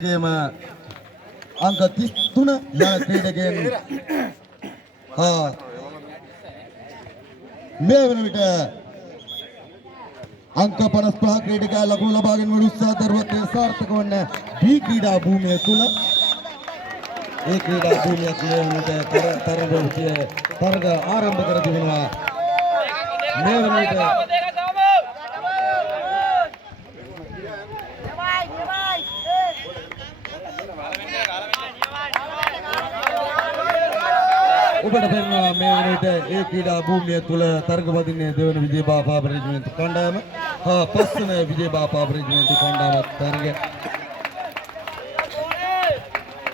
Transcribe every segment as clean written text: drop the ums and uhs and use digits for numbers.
Game angka 33 yang ක්‍රීඩකයන් මේ වන විට අංක 55 ක්‍රීඩකයා ලකුණු ලබා ගැනීමට උත්සාහ දරුවත් සාර්ථක වන දී ක්‍රීඩා භූමිය තුල ඒ ක්‍රීඩා භූමිය තුළ තරග ආරම්භ කර තිබෙනවා මේ වන විට ඔබට පෙනෙනවා මේ වෙනවිට ඒ ක්‍රීඩා භූමිය තුල තරග වදින්නේ දෙවන විජේබාපා රෙජිමෙන්තු කණ්ඩායම හා පස්වන විජේබාපා රෙජිමෙන්තු කණ්ඩායමත් තරග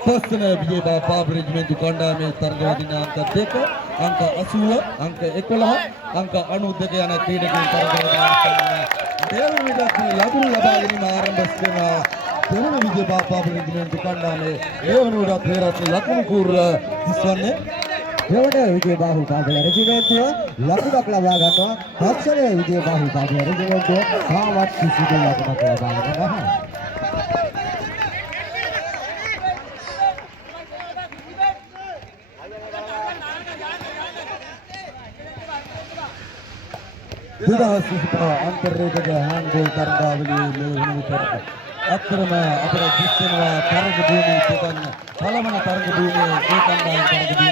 පස්වන විජේබාපා රෙජිමෙන්තු කණ්ඩායමේ තරග වදින අංක 2 අංක 80 අංක 11 අංක 92 යන ක්‍රීඩකයන් තරග වදින දෙවන විට ලකුණු ලබා ගැනීම ආරම්භ කරනවා දෙවන විජේබාපා රෙජිමෙන්තු කණ්ඩායමේ දෙවන විට පෙරත් ලකුණු කූර දිස්වන්නේ දෙවන විජේබාහු පාදල රෙජිමෙන්තුව ලකුණක් ලබා ගන්නවා. පස්වන විජේබාහු පාදල රෙජිමෙන්තුව තාමත් කිසිදු ලකුණක් ලබා ගන්න නැහැ. අන්තර්රේඛක හෑන්ඩ්බෝල් තරගාවලියේ මේ වන විට අත්‍තරම අපට දිස්වෙනවා තරග භූමියේ පළමන තරග භූමියේ ඒ කණ්ඩායම තරග